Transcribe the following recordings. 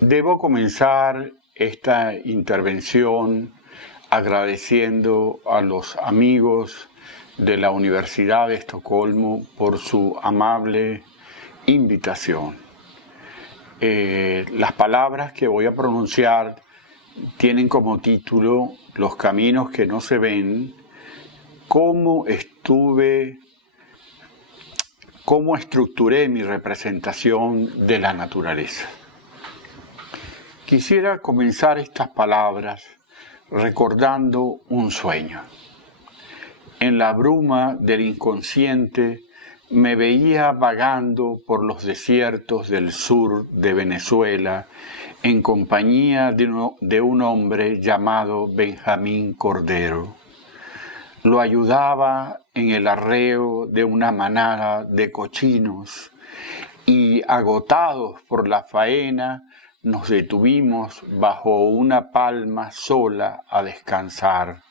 Debo comenzar esta intervención agradeciendo a los amigos de la Universidad de Estocolmo por su amable invitación. Las palabras que voy a pronunciar tienen como título Los caminos que no se ven, cómo estructuré mi representación de la naturaleza. Quisiera comenzar estas palabras recordando un sueño. En la bruma del inconsciente me veía vagando por los desiertos del sur de Venezuela en compañía de un hombre llamado Benjamín Cordero. Lo ayudaba en el arreo de una manada de cochinos y, agotados por la faena, nos detuvimos bajo una palma sola a descansar,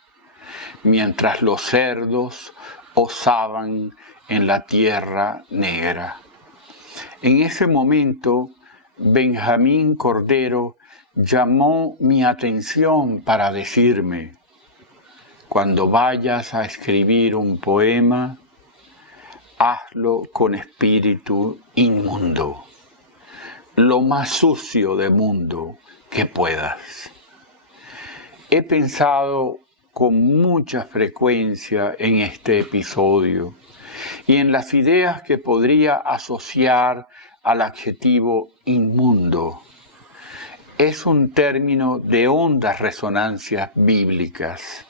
mientras los cerdos osaban en la tierra negra. En ese momento, Benjamín Cordero llamó mi atención para decirme: cuando vayas a escribir un poema, hazlo con espíritu inmundo, lo más sucio del mundo que puedas. He pensado con mucha frecuencia en este episodio y en las ideas que podría asociar al adjetivo inmundo. Es un término de hondas resonancias bíblicas.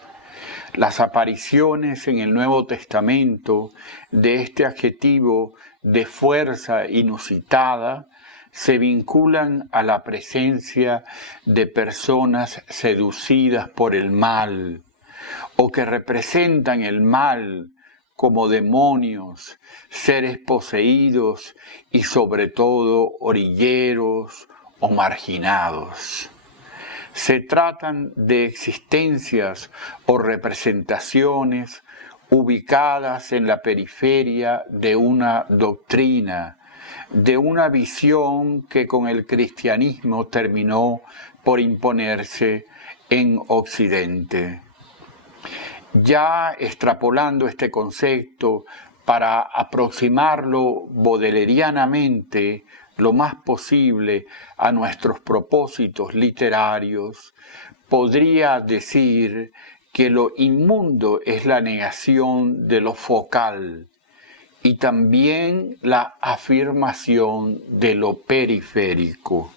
Las apariciones en el Nuevo Testamento de este adjetivo de fuerza inusitada se vinculan a la presencia de personas seducidas por el mal o que representan el mal como demonios, seres poseídos y sobre todo orilleros o marginados. Se tratan de existencias o representaciones ubicadas en la periferia de una doctrina, de una visión que con el cristianismo terminó por imponerse en Occidente. Ya extrapolando este concepto para aproximarlo bodelerianamente lo más posible a nuestros propósitos literarios, podría decir que lo inmundo es la negación de lo focal y también la afirmación de lo periférico.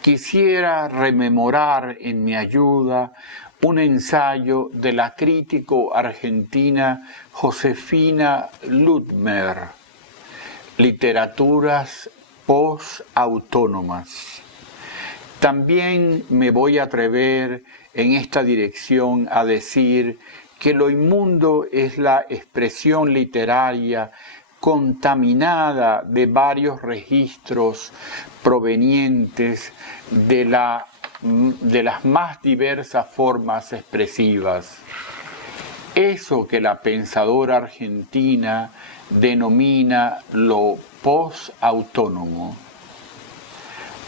Quisiera rememorar en mi ayuda un ensayo de la crítico argentina Josefina Ludmer, Literaturas Post-Autónomas. También me voy a atrever en esta dirección a decir que lo inmundo es la expresión literaria contaminada de varios registros provenientes de las más diversas formas expresivas. Eso que la pensadora argentina denomina lo post-autónomo.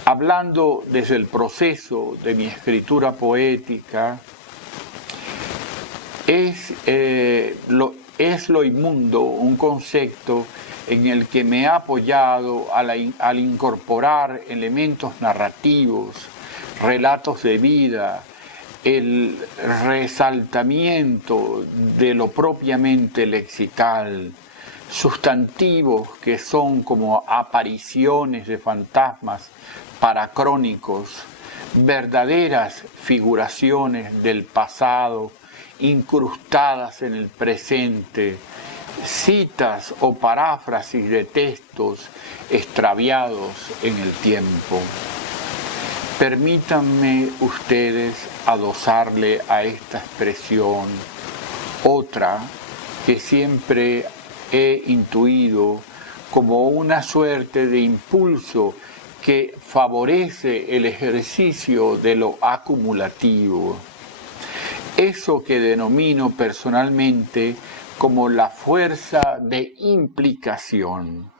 Hablando desde el proceso de mi escritura poética, es lo inmundo un concepto en el que me he apoyado al incorporar elementos narrativos, relatos de vida, el resaltamiento de lo propiamente lexical, sustantivos que son como apariciones de fantasmas paracrónicos, verdaderas figuraciones del pasado incrustadas en el presente, citas o paráfrasis de textos extraviados en el tiempo. Permítanme ustedes adosarle a esta expresión otra que siempre he intuido como una suerte de impulso que favorece el ejercicio de lo acumulativo. Eso que denomino personalmente como la fuerza de implicación.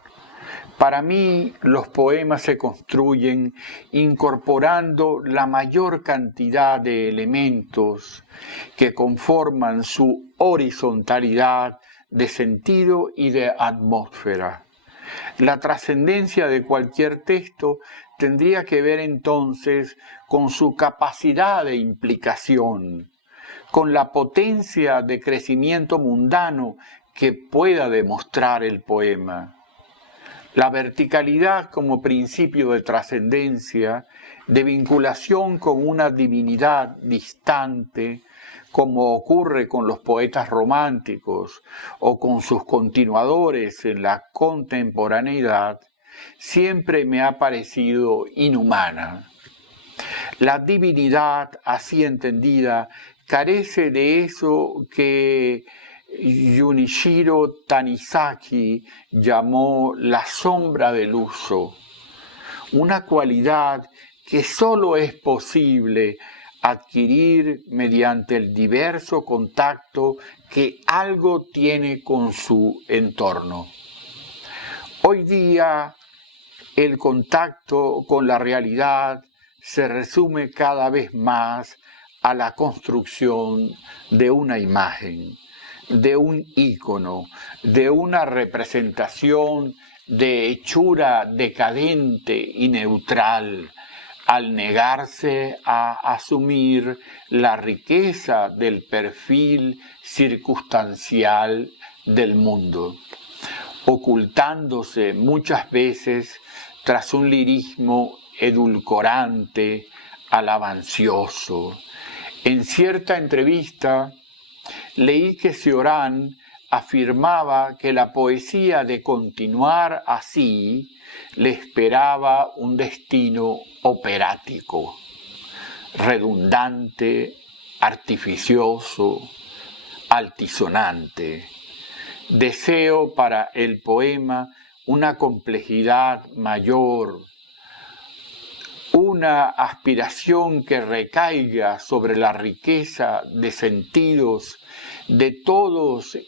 Para mí, los poemas se construyen incorporando la mayor cantidad de elementos que conforman su horizontalidad de sentido y de atmósfera. La trascendencia de cualquier texto tendría que ver entonces con su capacidad de implicación, con la potencia de crecimiento mundano que pueda demostrar el poema. La verticalidad como principio de trascendencia, de vinculación con una divinidad distante, como ocurre con los poetas románticos o con sus continuadores en la contemporaneidad, siempre me ha parecido inhumana. La divinidad, así entendida, carece de eso que Junichiro Tanizaki llamó la sombra del uso, una cualidad que solo es posible adquirir mediante el diverso contacto que algo tiene con su entorno. Hoy día el contacto con la realidad se resume cada vez más a la construcción de una imagen, de un ícono, de una representación de hechura decadente y neutral, al negarse a asumir la riqueza del perfil circunstancial del mundo, ocultándose muchas veces tras un lirismo edulcorante, alabancioso. En cierta entrevista leí que Cioran afirmaba que la poesía de continuar así le esperaba un destino operático, redundante, artificioso, altisonante. Deseo para el poema una complejidad mayor, una aspiración que recaiga sobre la riqueza de sentidos de todos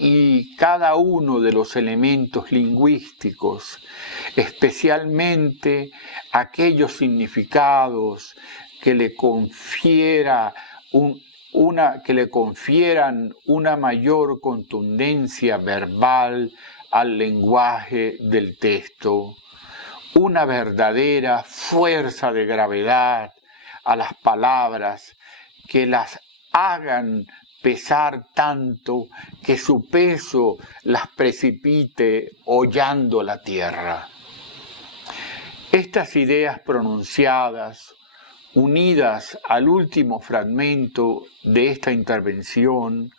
y cada uno de los elementos lingüísticos, especialmente aquellos significados que le confieran una mayor contundencia verbal al lenguaje del texto, una verdadera fuerza de gravedad a las palabras que las hagan pesar tanto que su peso las precipite hollando la tierra. Estas ideas pronunciadas, unidas al último fragmento de esta intervención,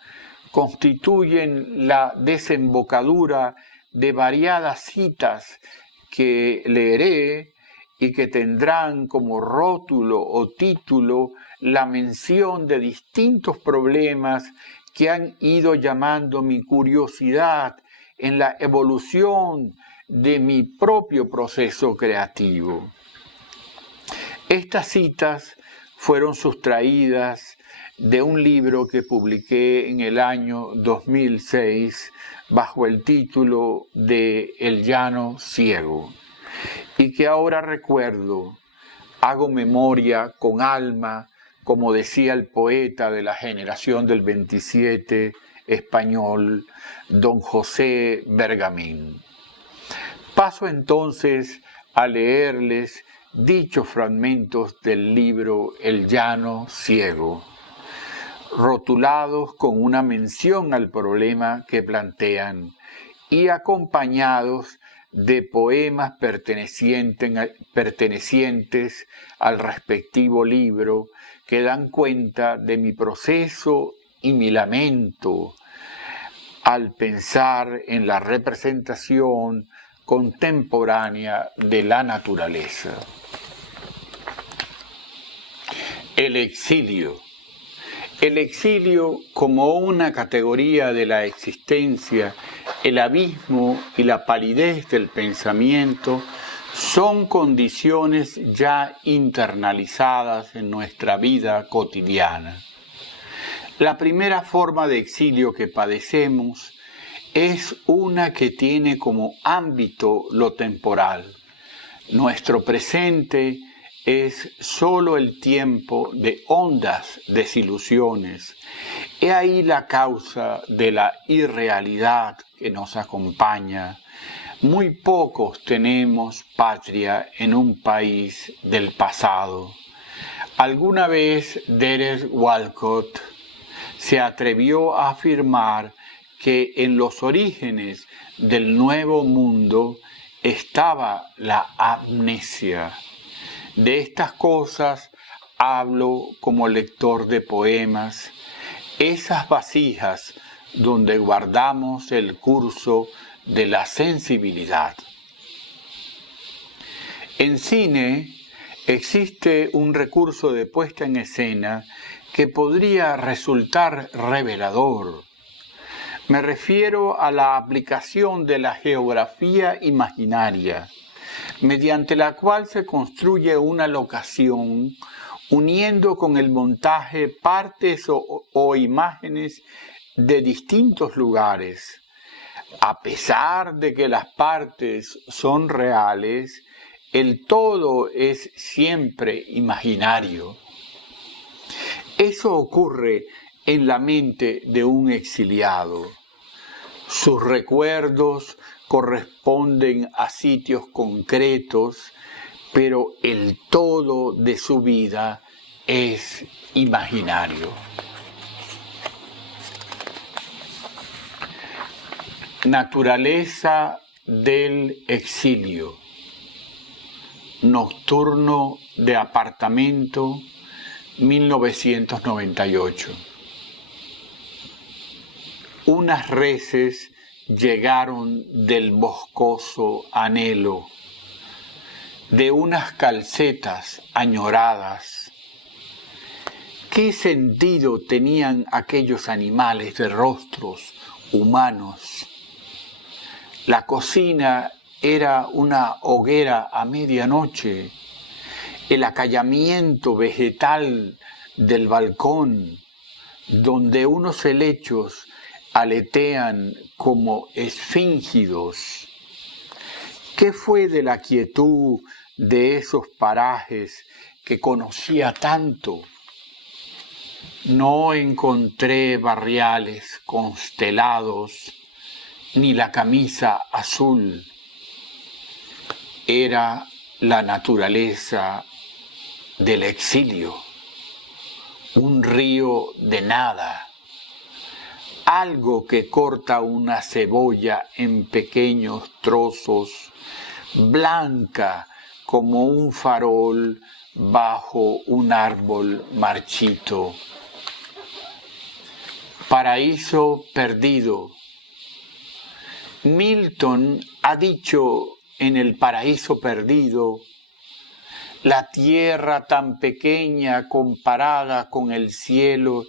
constituyen la desembocadura de variadas citas que leeré y que tendrán como rótulo o título la mención de distintos problemas que han ido llamando mi curiosidad en la evolución de mi propio proceso creativo. Estas citas fueron sustraídas de un libro que publiqué en el año 2006 bajo el título de El llano ciego, y que ahora recuerdo, hago memoria con alma, como decía el poeta de la generación del 27 español, don José Bergamín. Paso entonces a leerles dichos fragmentos del libro El llano ciego, rotulados con una mención al problema que plantean y acompañados de poemas pertenecientes al respectivo libro que dan cuenta de mi proceso y mi lamento al pensar en la representación contemporánea de la naturaleza. El exilio. El exilio como una categoría de la existencia, el abismo y la palidez del pensamiento son condiciones ya internalizadas en nuestra vida cotidiana. La primera forma de exilio que padecemos es una que tiene como ámbito lo temporal. Nuestro presente es sólo el tiempo de hondas desilusiones. He ahí la causa de la irrealidad que nos acompaña. Muy pocos tenemos patria en un país del pasado. Alguna vez Derek Walcott se atrevió a afirmar que en los orígenes del Nuevo Mundo estaba la amnesia. De estas cosas hablo como lector de poemas, esas vasijas donde guardamos el curso de la sensibilidad. En cine existe un recurso de puesta en escena que podría resultar revelador. Me refiero a la aplicación de la geografía imaginaria, mediante la cual se construye una locación uniendo con el montaje partes o imágenes de distintos lugares. A pesar de que las partes son reales, el todo es siempre imaginario. Eso ocurre en la mente de un exiliado. Sus recuerdos corresponden a sitios concretos, pero el todo de su vida es imaginario. Naturaleza del exilio. Nocturno de apartamento, 1998. Unas reses llegaron del boscoso anhelo, de unas calcetas añoradas. ¿Qué sentido tenían aquellos animales de rostros humanos? La cocina era una hoguera a medianoche. El acallamiento vegetal del balcón, donde unos helechos aletean como esfíngidos. ¿Qué fue de la quietud de esos parajes que conocía tanto? No encontré barriales constelados, ni la camisa azul. Era la naturaleza del exilio, un río de nada, algo que corta una cebolla en pequeños trozos, blanca como un farol bajo un árbol marchito. Paraíso perdido. Milton ha dicho en El paraíso perdido: la tierra tan pequeña comparada con el cielo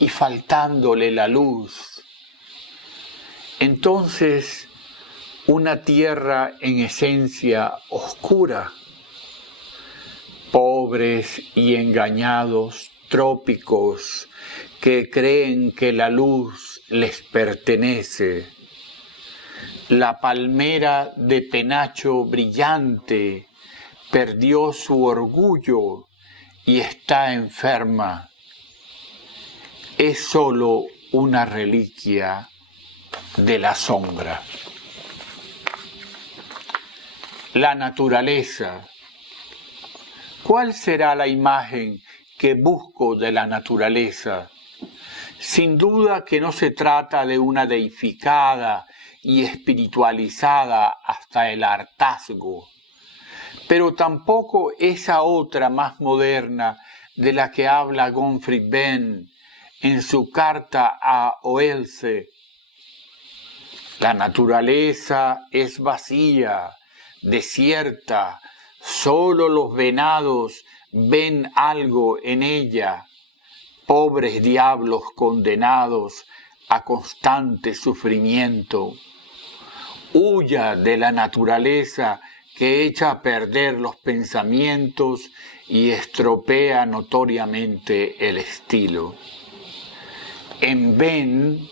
y faltándole la luz. Entonces, una tierra en esencia oscura. Pobres y engañados trópicos que creen que la luz les pertenece. La palmera de penacho brillante perdió su orgullo y está enferma. Es solo una reliquia de la sombra. La naturaleza. ¿Cuál será la imagen que busco de la naturaleza? Sin duda que no se trata de una deificada y espiritualizada hasta el hartazgo, pero tampoco esa otra más moderna de la que habla Gottfried Benn en su carta a Oelse. La naturaleza es vacía, desierta, solo los venados ven algo en ella, pobres diablos condenados a constante sufrimiento. Huya de la naturaleza que echa a perder los pensamientos y estropea notoriamente el estilo. En Benn,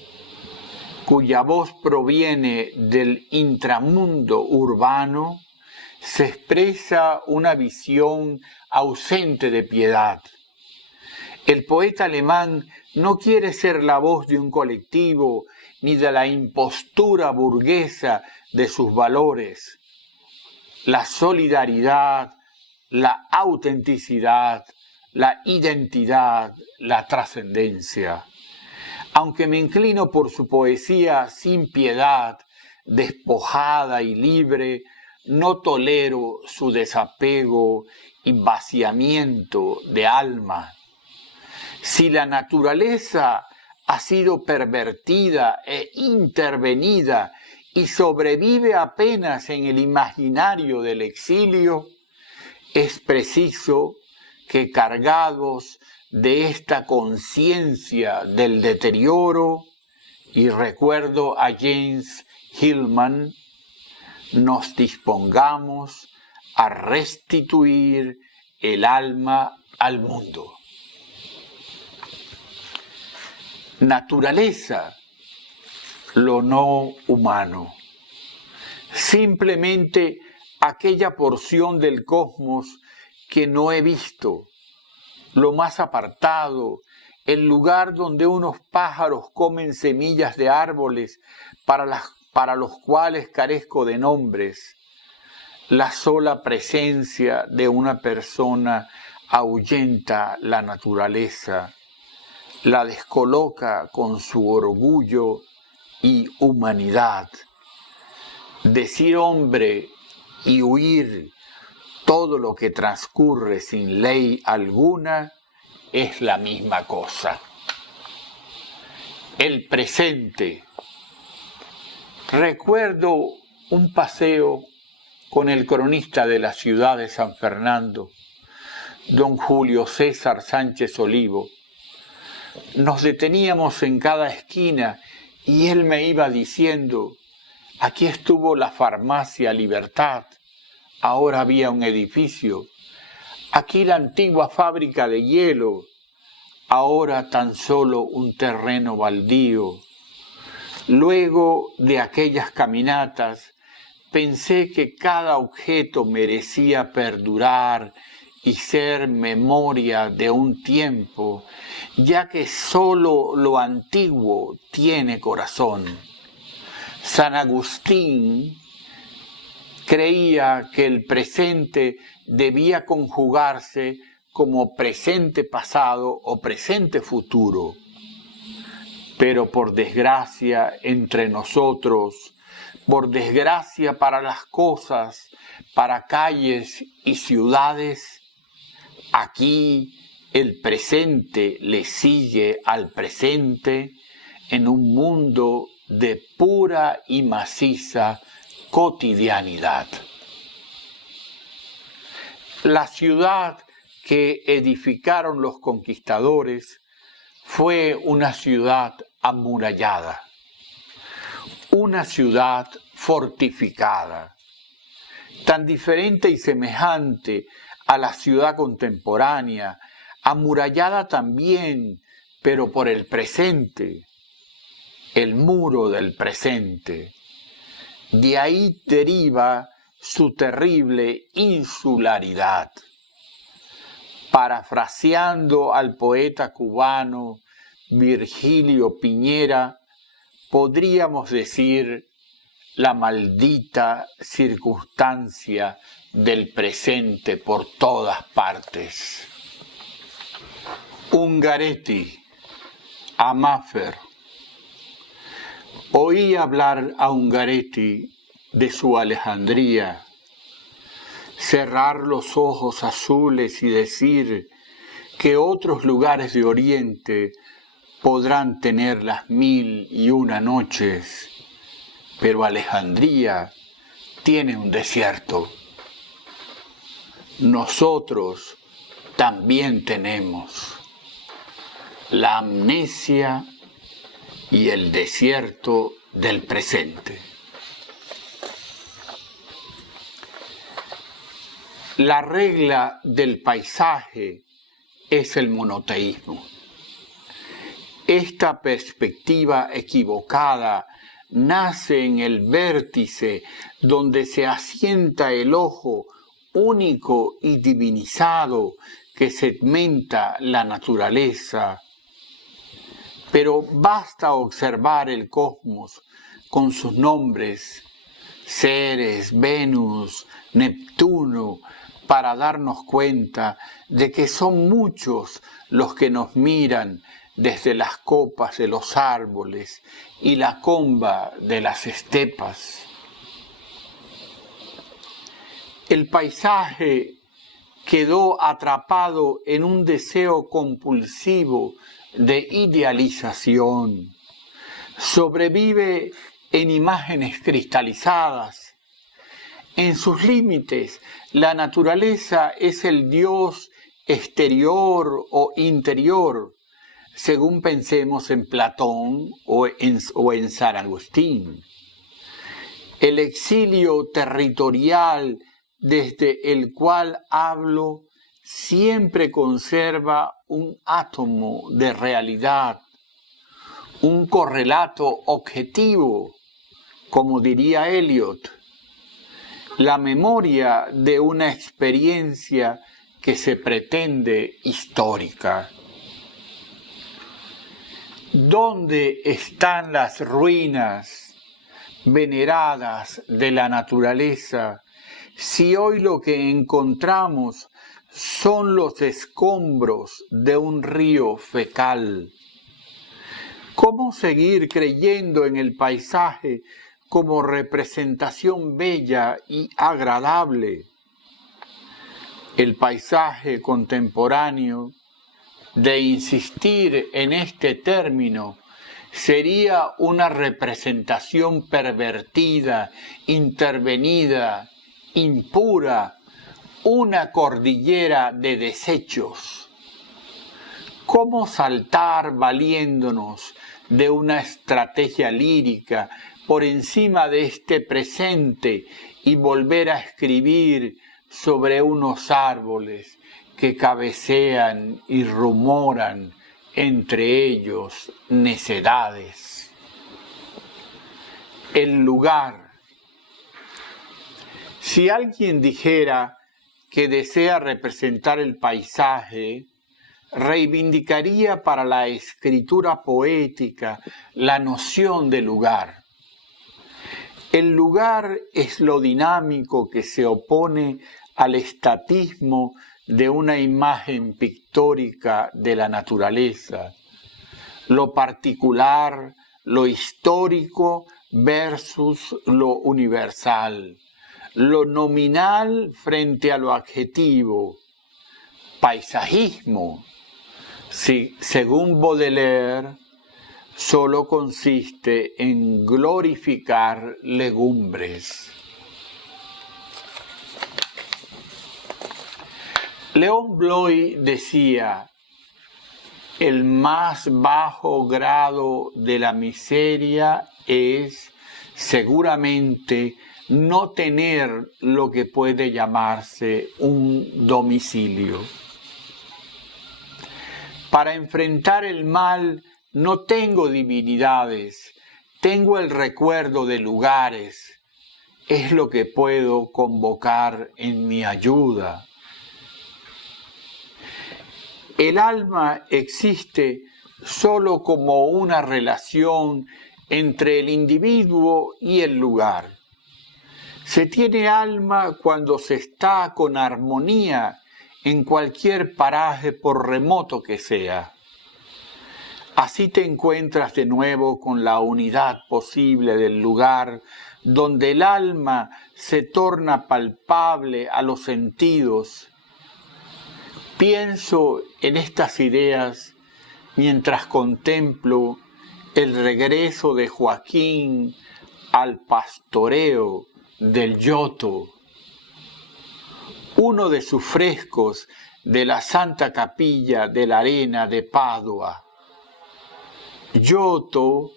cuya voz proviene del intramundo urbano, se expresa una visión ausente de piedad. El poeta alemán no quiere ser la voz de un colectivo ni de la impostura burguesa de sus valores. La solidaridad, la autenticidad, la identidad, la trascendencia. Aunque me inclino por su poesía sin piedad, despojada y libre, no tolero su desapego y vaciamiento de alma. Si la naturaleza ha sido pervertida e intervenida y sobrevive apenas en el imaginario del exilio, es preciso que, cargados de esta conciencia del deterioro, y recuerdo a James Hillman, nos dispongamos a restituir el alma al mundo. Naturaleza, lo no humano. Simplemente aquella porción del cosmos que no he visto, lo más apartado, el lugar donde unos pájaros comen semillas de árboles para los cuales carezco de nombres. La sola presencia de una persona ahuyenta la naturaleza, la descoloca con su orgullo y humanidad. Decir hombre y huir todo lo que transcurre sin ley alguna es la misma cosa. El presente. Recuerdo un paseo con el cronista de la ciudad de San Fernando, don Julio César Sánchez Olivo. Nos deteníamos en cada esquina y él me iba diciendo: aquí estuvo la farmacia Libertad, ahora había un edificio. Aquí la antigua fábrica de hielo, ahora tan solo un terreno baldío. Luego de aquellas caminatas, pensé que cada objeto merecía perdurar y ser memoria de un tiempo, ya que solo lo antiguo tiene corazón. San Agustín creía que el presente debía conjugarse como presente pasado o presente futuro. Pero por desgracia entre nosotros, por desgracia para las cosas, para calles y ciudades, aquí el presente le sigue al presente en un mundo de pura y maciza cotidianidad. La ciudad que edificaron los conquistadores fue una ciudad amurallada, una ciudad fortificada, tan diferente y semejante a la ciudad contemporánea, amurallada también, pero por el presente, el muro del presente. De ahí deriva su terrible insularidad. Parafraseando al poeta cubano Virgilio Piñera, podríamos decir: la maldita circunstancia del presente por todas partes. Ungaretti, Amáfer. Oí hablar a Ungaretti de su Alejandría, cerrar los ojos azules y decir que otros lugares de Oriente podrán tener las 1001 noches, pero Alejandría tiene un desierto. Nosotros también tenemos la amnesia y el desierto del presente. La regla del paisaje es el monoteísmo. Esta perspectiva equivocada nace en el vértice donde se asienta el ojo único y divinizado que segmenta la naturaleza. Pero basta observar el cosmos con sus nombres, Ceres, Venus, Neptuno, para darnos cuenta de que son muchos los que nos miran desde las copas de los árboles y la comba de las estepas. El paisaje quedó atrapado en un deseo compulsivo de idealización. Sobrevive en imágenes cristalizadas. En sus límites, la naturaleza es el Dios exterior o interior, según pensemos en Platón o en San Agustín. El exilio territorial desde el cual hablo siempre conserva un átomo de realidad, un correlato objetivo, como diría Eliot, la memoria de una experiencia que se pretende histórica. ¿Dónde están las ruinas veneradas de la naturaleza si hoy lo que encontramos son los escombros de un río fecal? ¿Cómo seguir creyendo en el paisaje como representación bella y agradable? El paisaje contemporáneo, de insistir en este término, sería una representación pervertida, intervenida, impura, una cordillera de desechos. ¿Cómo saltar valiéndonos de una estrategia lírica por encima de este presente y volver a escribir sobre unos árboles que cabecean y rumoran, entre ellos necedades? El lugar. Si alguien dijera que desea representar el paisaje, reivindicaría para la escritura poética la noción de lugar. El lugar es lo dinámico que se opone al estatismo de una imagen pictórica de la naturaleza, lo particular, lo histórico versus lo universal, lo nominal frente a lo adjetivo. Paisajismo, según Baudelaire, solo consiste en glorificar legumbres. León Bloy decía: el más bajo grado de la miseria es, seguramente, no tener lo que puede llamarse un domicilio. Para enfrentar el mal no tengo divinidades, tengo el recuerdo de lugares. Es lo que puedo convocar en mi ayuda. El alma existe solo como una relación entre el individuo y el lugar. Se tiene alma cuando se está con armonía en cualquier paraje, por remoto que sea. Así te encuentras de nuevo con la unidad posible del lugar, donde el alma se torna palpable a los sentidos. Pienso en estas ideas mientras contemplo el regreso de Joaquín al pastoreo del Giotto, uno de sus frescos de la Santa Capilla de la Arena de Padua. Giotto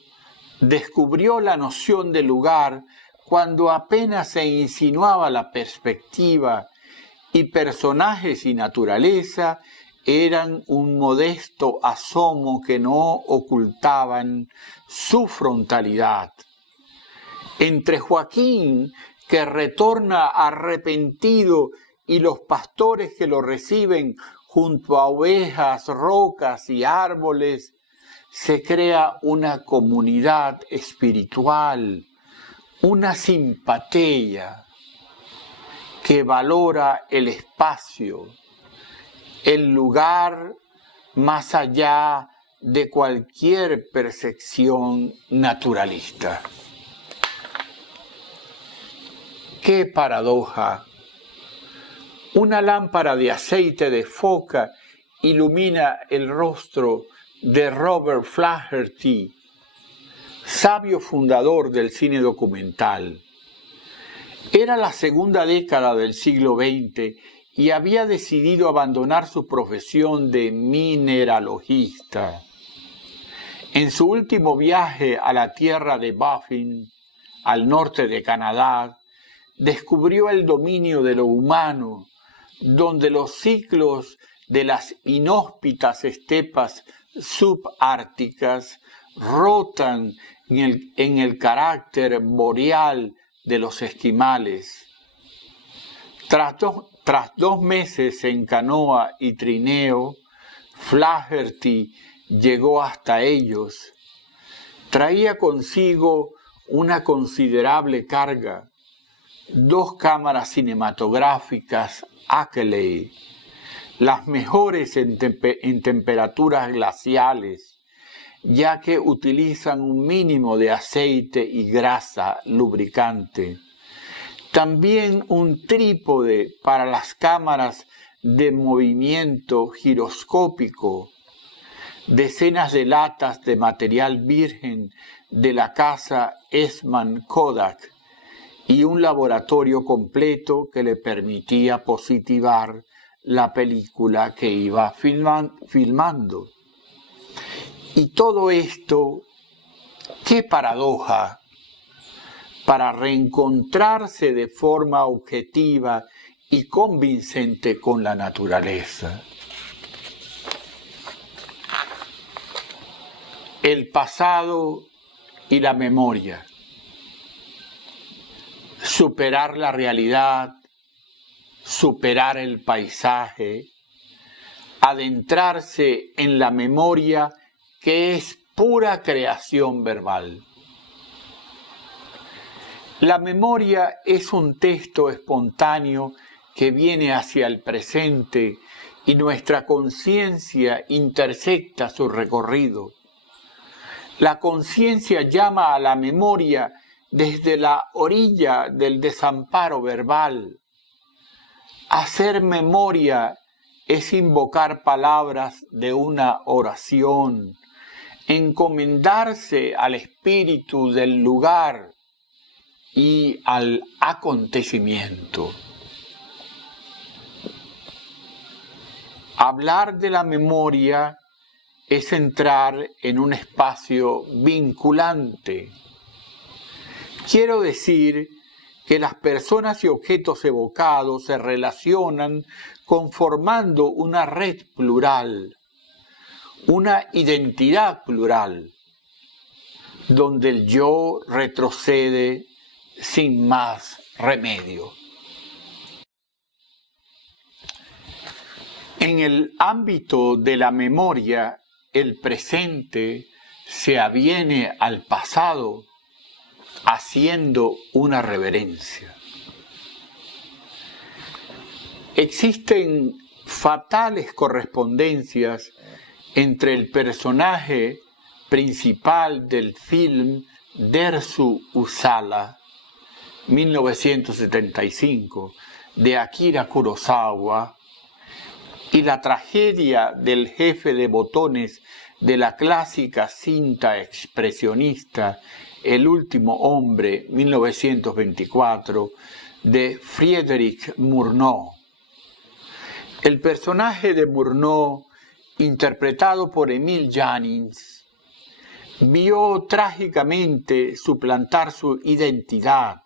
descubrió la noción de lugar cuando apenas se insinuaba la perspectiva y personajes y naturaleza eran un modesto asomo que no ocultaban su frontalidad. Entre Joaquín, que retorna arrepentido, y los pastores que lo reciben junto a ovejas, rocas y árboles, se crea una comunidad espiritual, una simpatía que valora el espacio, el lugar más allá de cualquier percepción naturalista. ¡Qué paradoja! Una lámpara de aceite de foca ilumina el rostro de Robert Flaherty, sabio fundador del cine documental. Era la segunda década del siglo XX y había decidido abandonar su profesión de mineralogista. En su último viaje a la tierra de Baffin, al norte de Canadá, descubrió el dominio de lo humano, donde los ciclos de las inhóspitas estepas subárticas rotan en el carácter boreal de los esquimales. Tras 2 meses en canoa y trineo, Flaherty llegó hasta ellos. Traía consigo una considerable carga, 2 cámaras cinematográficas Ackley, las mejores en temperaturas glaciales, ya que utilizan un mínimo de aceite y grasa lubricante. También un trípode para las cámaras de movimiento giroscópico, decenas de latas de material virgen de la casa Eastman Kodak y un laboratorio completo que le permitía positivar la película que iba filmando. Y todo esto, qué paradoja, para reencontrarse de forma objetiva y convincente con la naturaleza. El pasado y la memoria. Superar la realidad, superar el paisaje, adentrarse en la memoria que es pura creación verbal. La memoria es un texto espontáneo que viene hacia el presente y nuestra conciencia intersecta su recorrido. La conciencia llama a la memoria desde la orilla del desamparo verbal. Hacer memoria es invocar palabras de una oración, encomendarse al espíritu del lugar y al acontecimiento. Hablar de la memoria es entrar en un espacio vinculante. Quiero decir que las personas y objetos evocados se relacionan conformando una red plural, una identidad plural, donde el yo retrocede sin más remedio. En el ámbito de la memoria, el presente se aviene al pasado haciendo una reverencia. Existen fatales correspondencias entre el personaje principal del film Dersu Uzala, 1975, de Akira Kurosawa, y la tragedia del jefe de botones de la clásica cinta expresionista El último hombre, 1924, de Frédéric Murnau. El personaje de Murnau, interpretado por Emile Jannings, vio trágicamente suplantar su identidad,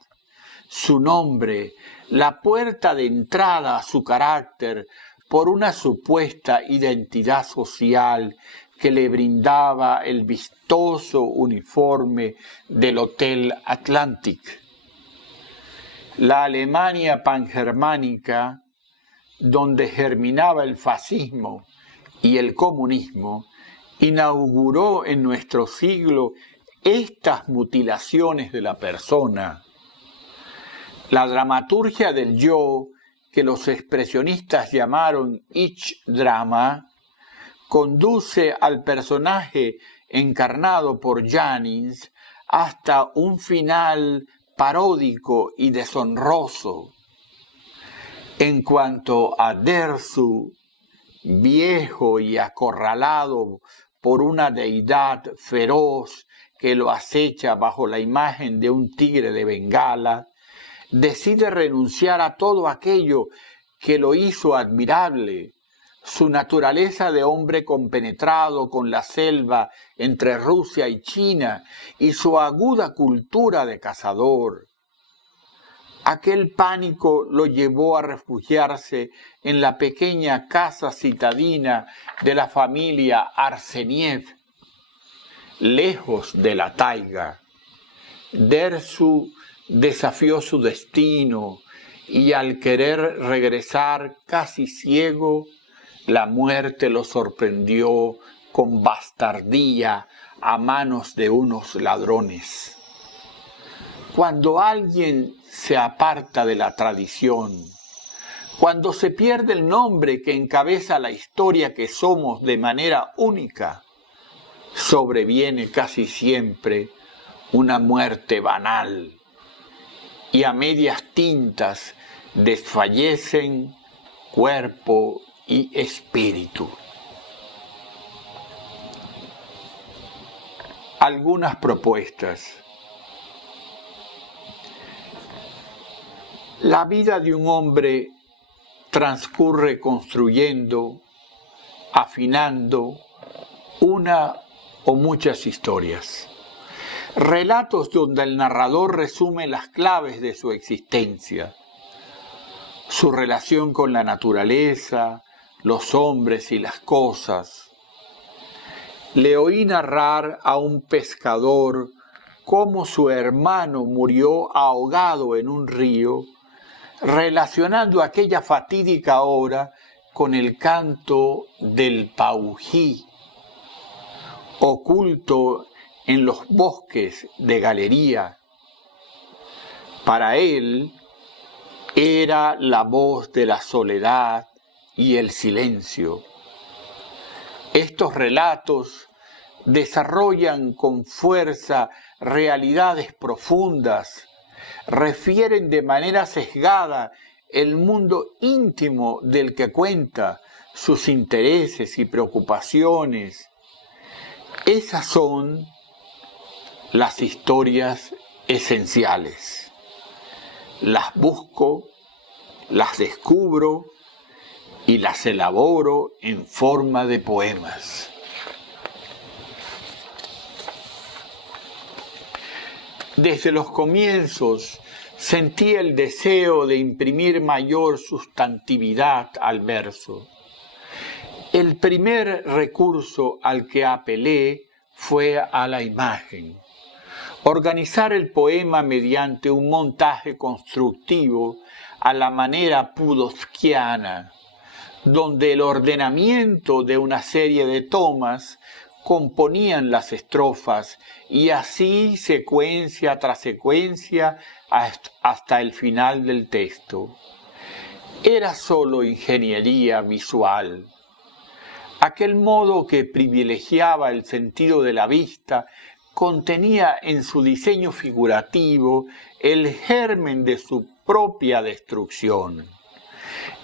su nombre, la puerta de entrada a su carácter, por una supuesta identidad social que le brindaba el vistoso uniforme del Hotel Atlantic. La Alemania pangermánica, donde germinaba el fascismo y el comunismo, inauguró en nuestro siglo estas mutilaciones de la persona. La dramaturgia del yo, que los expresionistas llamaron Ich-Drama, conduce al personaje encarnado por Janins hasta un final paródico y deshonroso. En cuanto a Dersu, viejo y acorralado por una deidad feroz que lo acecha bajo la imagen de un tigre de Bengala, decide renunciar a todo aquello que lo hizo admirable, su naturaleza de hombre compenetrado con la selva entre Rusia y China y su aguda cultura de cazador. Aquel pánico lo llevó a refugiarse en la pequeña casa citadina de la familia Arseniev, lejos de la taiga. Dersu desafió su destino y al querer regresar casi ciego, la muerte lo sorprendió con bastardía a manos de unos ladrones. Cuando alguien se aparta de la tradición, cuando se pierde el nombre que encabeza la historia que somos de manera única, sobreviene casi siempre una muerte banal y a medias tintas desfallecen cuerpo y espíritu. Algunas propuestas. La vida de un hombre transcurre construyendo, afinando una o muchas historias. Relatos donde el narrador resume las claves de su existencia, su relación con la naturaleza, los hombres y las cosas. Le oí narrar a un pescador cómo su hermano murió ahogado en un río, relacionando aquella fatídica hora con el canto del paují, oculto en los bosques de Galería. Para él era la voz de la soledad y el silencio. Estos relatos desarrollan con fuerza realidades profundas, refieren de manera sesgada el mundo íntimo del que cuenta, sus intereses y preocupaciones. Esas son las historias esenciales. Las busco, las descubro y las elaboro en forma de poemas. Desde los comienzos sentí el deseo de imprimir mayor sustantividad al verso. El primer recurso al que apelé fue a la imagen. Organizar el poema mediante un montaje constructivo a la manera pudovskiana, donde el ordenamiento de una serie de tomas componían las estrofas y así secuencia tras secuencia hasta el final del texto. Era solo ingeniería visual. Aquel modo que privilegiaba el sentido de la vista contenía en su diseño figurativo el germen de su propia destrucción.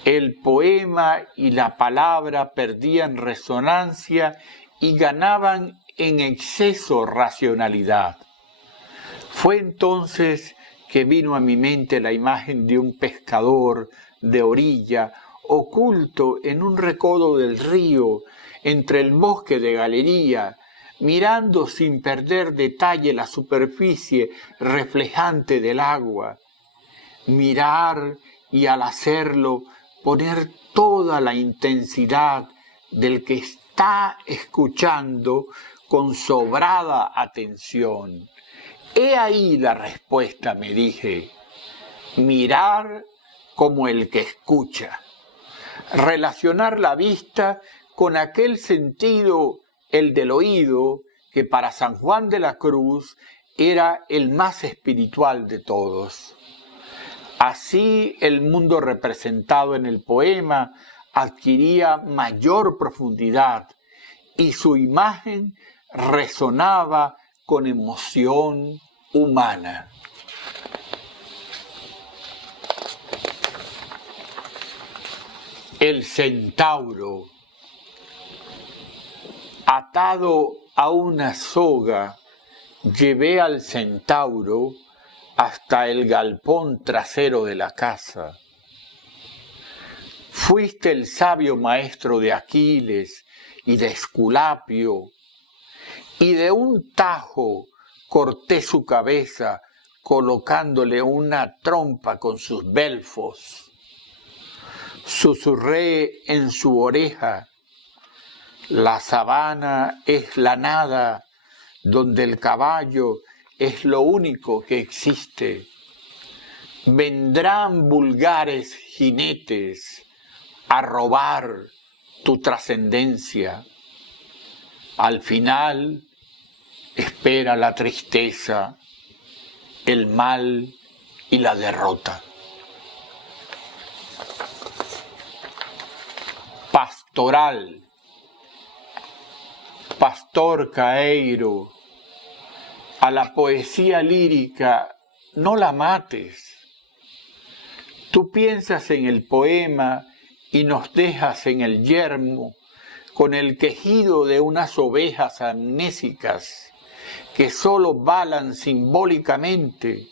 El poema y la palabra perdían resonancia y ganaban en exceso racionalidad. Fue entonces que vino a mi mente la imagen de un pescador de orilla, oculto en un recodo del río, entre el bosque de Galería, mirando sin perder detalle la superficie reflejante del agua. Mirar y al hacerlo poner toda la intensidad del que está escuchando con sobrada atención. He ahí la respuesta, me dije. Mirar como el que escucha. Relacionar la vista con aquel sentido, el del oído, que para San Juan de la Cruz era el más espiritual de todos. Así el mundo representado en el poema adquiría mayor profundidad y su imagen resonaba con emoción humana. El centauro, atado a una soga, llevé al centauro hasta el galpón trasero de la casa. Fuiste el sabio maestro de Aquiles y de Esculapio, y de un tajo corté su cabeza colocándole una trompa con sus belfos. Susurré en su oreja: la sabana es la nada, donde el caballo es lo único que existe. Vendrán vulgares jinetes a robar tu trascendencia. Al final espera la tristeza, el mal y la derrota. Pastoral. Pastor Caeiro, a la poesía lírica no la mates. Tú piensas en el poema y nos dejas en el yermo con el quejido de unas ovejas amnésicas que solo balan simbólicamente.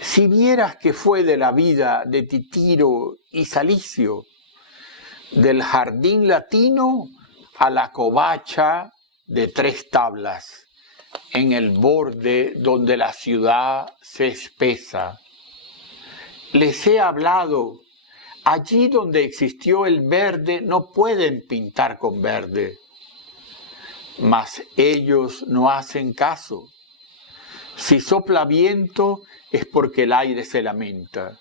Si vieras que fue de la vida de Titiro y Salicio, del jardín latino a la covacha de 3 tablas, en el borde donde la ciudad se espesa. Les he hablado, allí donde existió el verde no pueden pintar con verde, mas ellos no hacen caso. Si sopla viento es porque el aire se lamenta,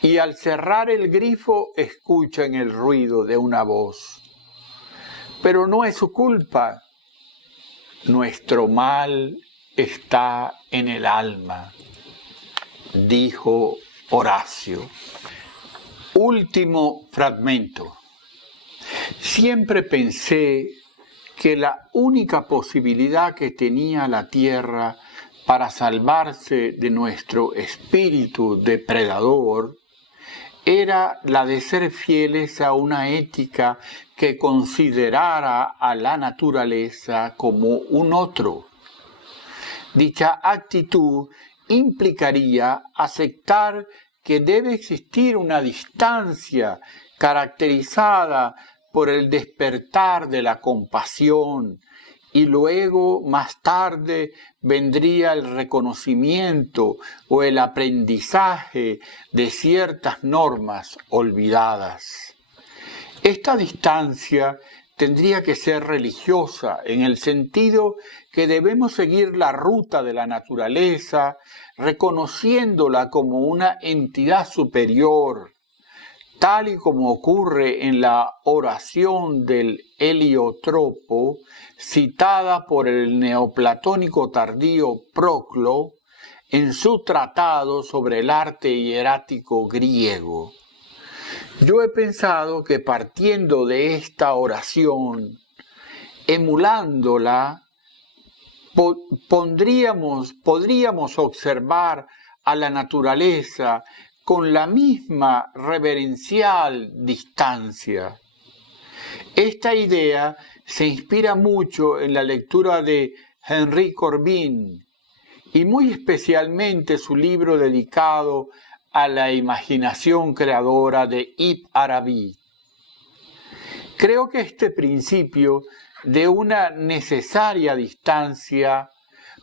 y al cerrar el grifo escuchan el ruido de una voz. Pero no es su culpa. Nuestro mal está en el alma, dijo Horacio. Último fragmento. Siempre pensé que la única posibilidad que tenía la tierra para salvarse de nuestro espíritu depredador era la de ser fieles a una ética que considerara a la naturaleza como un otro. Dicha actitud implicaría aceptar que debe existir una distancia caracterizada por el despertar de la compasión, y luego, más tarde, vendría el reconocimiento o el aprendizaje de ciertas normas olvidadas. Esta distancia tendría que ser religiosa, en el sentido que debemos seguir la ruta de la naturaleza, reconociéndola como una entidad superior, tal y como ocurre en la oración del heliotropo, citada por el neoplatónico tardío Proclo en su tratado sobre el arte hierático griego. Yo he pensado que partiendo de esta oración, emulándola, podríamos observar a la naturaleza con la misma reverencial distancia. Esta idea se inspira mucho en la lectura de Henry Corbin y muy especialmente su libro dedicado a la imaginación creadora de Ibn Arabi. Creo que este principio de una necesaria distancia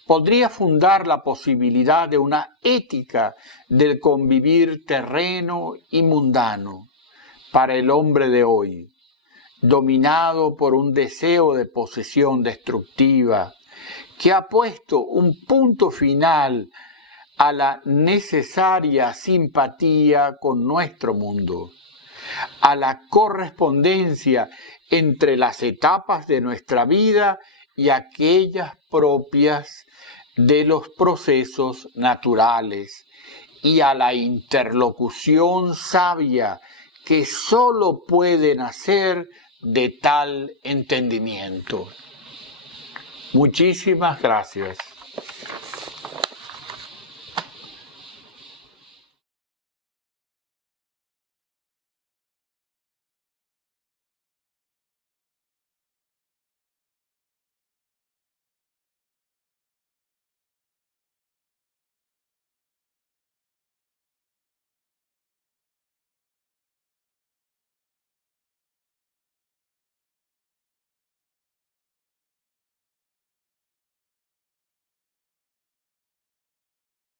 podría fundar la posibilidad de una ética del convivir terreno y mundano para el hombre de hoy, dominado por un deseo de posesión destructiva, que ha puesto un punto final a la necesaria simpatía con nuestro mundo, a la correspondencia entre las etapas de nuestra vida y aquellas propias de los procesos naturales, y a la interlocución sabia que sólo puede nacer de tal entendimiento. Muchísimas gracias.